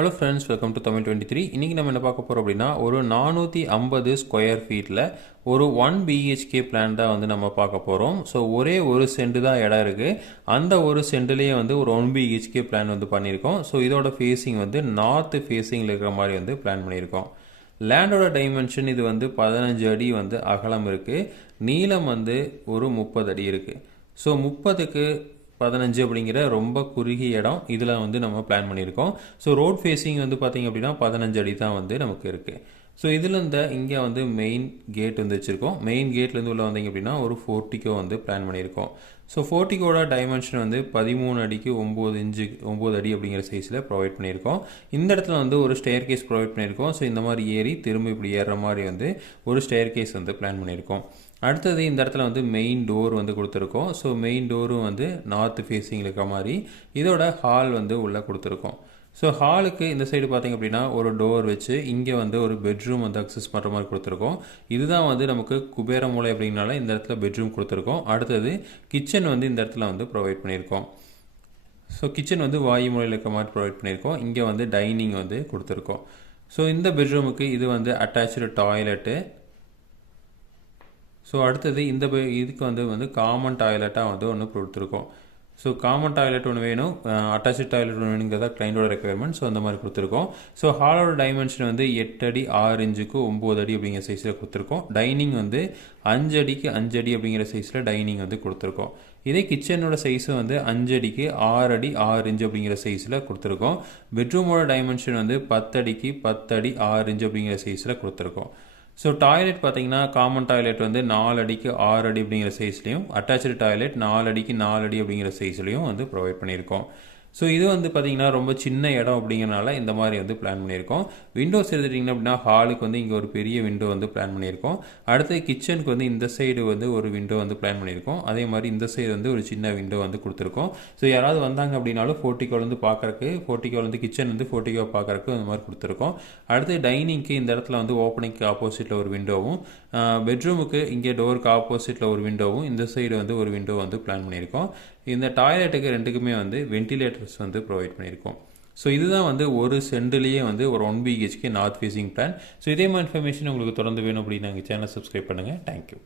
Hello friends welcome to Tamil twenty three இன்றைக்கி நம்ம என்ன பார்க்க போகிறோம் அப்படின்னா ஒரு நானூற்றி ஐம்பது ஸ்கொயர் ஃபீட்டில் ஒரு ஒன் பிஹெச்கே பிளான் தான் வந்து நம்ம பார்க்க போகிறோம் ஸோ ஒரே ஒரு செண்டு தான் இடம் இருக்குது அந்த ஒரு சென்ட்லேயே வந்து ஒரு ஒன் பிஹெச்கே பிளான் வந்து பண்ணியிருக்கோம். ஸோ இதோட ஃபேஸிங் வந்து நார்த்து ஃபேஸிங்கில் இருக்கிற மாதிரி வந்து பிளான் பண்ணியிருக்கோம். லேண்டோட டைமென்ஷன் இது வந்து பதினஞ்சு அடி வந்து அகலம் இருக்குது நீளம் வந்து ஒரு முப்பது அடி இருக்குது ஸோ முப்பதுக்கு பதினஞ்சு அப்படிங்கிற ரொம்ப குறுகிய இடம் இதில் வந்து நம்ம பிளான் பண்ணியிருக்கோம். ஸோ ரோட் ஃபேஸிங் வந்து பார்த்திங்க அப்படின்னா பதினஞ்சு அடி தான் வந்து நமக்கு இருக்குது ஸோ இதில் இந்த இங்கே வந்து மெயின் கேட் வந்து வச்சுருக்கோம். மெயின் கேட்லேருந்து உள்ள வந்தீங்க அப்படின்னா ஒரு ஃபோர்ட்டிக்கோ வந்து பிளான் பண்ணியிருக்கோம். ஸோ ஃபோர்ட்டிக்கோட டைமென்ஷன் வந்து பதிமூணு அடிக்கு ஒம்பது இன்ச்சு ஒம்பது அடி அப்படிங்கிற சைஸில் ப்ரொவைட் பண்ணியிருக்கோம். இந்த இடத்துல வந்து ஒரு ஸ்டேர் கேஸ் ப்ரொவைட் பண்ணியிருக்கோம். ஸோ இந்த மாதிரி ஏறி திரும்ப இப்படி ஏறுற மாதிரி வந்து ஒரு ஸ்டேர் கேஸ் வந்து பிளான் பண்ணியிருக்கோம். அடுத்தது இந்த இடத்துல வந்து மெயின் டோர் வந்து கொடுத்துருக்கோம். ஸோ மெயின் டோரும் வந்து நார்த் ஃபேஸிங் இருக்க மாதிரி இதோட ஹால் வந்து உள்ளே கொடுத்துருக்கோம். ஸோ ஹாலுக்கு இந்த சைடு பார்த்திங்க அப்படின்னா ஒரு டோர் வச்சு இங்கே வந்து ஒரு பெட்ரூம் வந்து அக்சஸ் பண்ணுற மாதிரி கொடுத்துருக்கோம். இதுதான் வந்து நமக்கு குபேர மூலை அப்படின்னால இந்த இடத்துல பெட்ரூம் கொடுத்துருக்கோம். அடுத்தது கிச்சன் வந்து இந்த இடத்துல வந்து ப்ரொவைட் பண்ணியிருக்கோம். ஸோ கிச்சன் வந்து வாயு மூலையில் இருக்க மாதிரி ப்ரொவைட் பண்ணியிருக்கோம். இங்கே வந்து டைனிங் வந்து கொடுத்துருக்கோம். ஸோ இந்த பெட்ரூமுக்கு இது வந்து அட்டாச்சு டாய்லெட்டு ஸோ அடுத்தது இந்த இதுக்கு வந்து வந்து காமன் டாய்லெட்டாக வந்து ஒன்று கொடுத்துருக்கோம். ஸோ காமன் டாய்லெட் ஒன்று வேணும். அட்டாச்சு டாய்லெட் ஒன்று வேணுங்கிறதா கிளைண்டோட ரெக்குயர்மெண்ட் ஸோ அந்த மாதிரி கொடுத்துருக்கோம். ஸோ ஹாலோட டைமென்ஷன் வந்து எட்டு அடி ஆறு இன்ச்சுக்கு ஒம்பது அடி அப்படிங்கிற சைஸில் கொடுத்துருக்கோம். டைனிங் வந்து அஞ்சு அடிக்கு அஞ்சு அடி அப்படிங்கிற சைஸில் டைனிங் வந்து கொடுத்துருக்கோம். இதே கிச்சனோட சைஸும் வந்து அஞ்சு அடிக்கு ஆறு அடி ஆறு இன்ச்சு அப்படிங்கிற சைஸில் கொடுத்துருக்கோம். பெட்ரூமோட டைமென்ஷன் வந்து பத்து அடிக்கு பத்து அடி ஆறு இன்ச்சு அப்படிங்கிற சைஸில் கொடுத்துருக்கோம். ஸோ டாய்லெட் பார்த்தீங்கன்னா காமன் டாய்லெட் வந்து நாலு அடிக்கு ஆறு அடி அப்படிங்கிற சைஸ்லையும் அட்டாச்சு டாய்லெட் நாலு அடிக்கு நாலு அடி அப்படிங்கிற சைஸ்லையும் வந்து ப்ரொவைட் பண்ணியிருக்கோம். ஸோ இது வந்து பார்த்தீங்கன்னா ரொம்ப சின்ன இடம் அப்படிங்கிறனால இந்த மாதிரி வந்து பிளான் பண்ணியிருக்கோம். விண்டோஸ் எடுத்துட்டிங்கன்னா அப்படின்னா ஹாலுக்கு வந்து இங்கே ஒரு பெரிய விண்டோ வந்து பிளான் பண்ணியிருக்கோம். அடுத்து கிச்சனுக்கு வந்து இந்த சைடு வந்து ஒரு விண்டோ வந்து பிளான் பண்ணியிருக்கோம். அதே மாதிரி இந்த சைடு வந்து ஒரு சின்ன விண்டோ வந்து கொடுத்துருக்கோம். ஸோ யாராவது வந்தாங்க அப்படின்னாலும் ஃபோர்ட்டிகோல வந்து பார்க்கறக்கு ஃபோர்ட்டிகோல வந்து கிச்சன் வந்து ஃபோர்ட்டிகோ பார்க்கறக்கு அந்த மாதிரி கொடுத்துருக்கோம். அடுத்து டைனிங்க்கு இந்த இடத்துல வந்து ஓப்பனிங்க்கு ஆப்போசிட்டில் ஒரு விண்டோவும் பெட்ரூமுக்கு இங்கே டோருக்கு ஆப்போசிட்டில் ஒரு விண்டோவும் இந்த சைடு வந்து ஒரு விண்டோ வந்து பிளான் பண்ணியிருக்கோம். இந்த டாய்லெட்டுக்கு ரெண்டுக்குமே வந்து வென்டிலேட்டர்ஸ் வந்து ப்ரொவைட் பண்ணியிருக்கோம். ஸோ இதுதான் வந்து ஒரு சென்ட்லேயே வந்து ஒரு one BHK north facing plan so இதே மாதிரி இன்ஃபர்மேஷன் உங்களுக்கு தொடர்ந்து வேணும் அப்படின்னு நாங்கள் சேனல் சப்ஸ்கிரைப் பண்ணுங்கள் தேங்க்யூ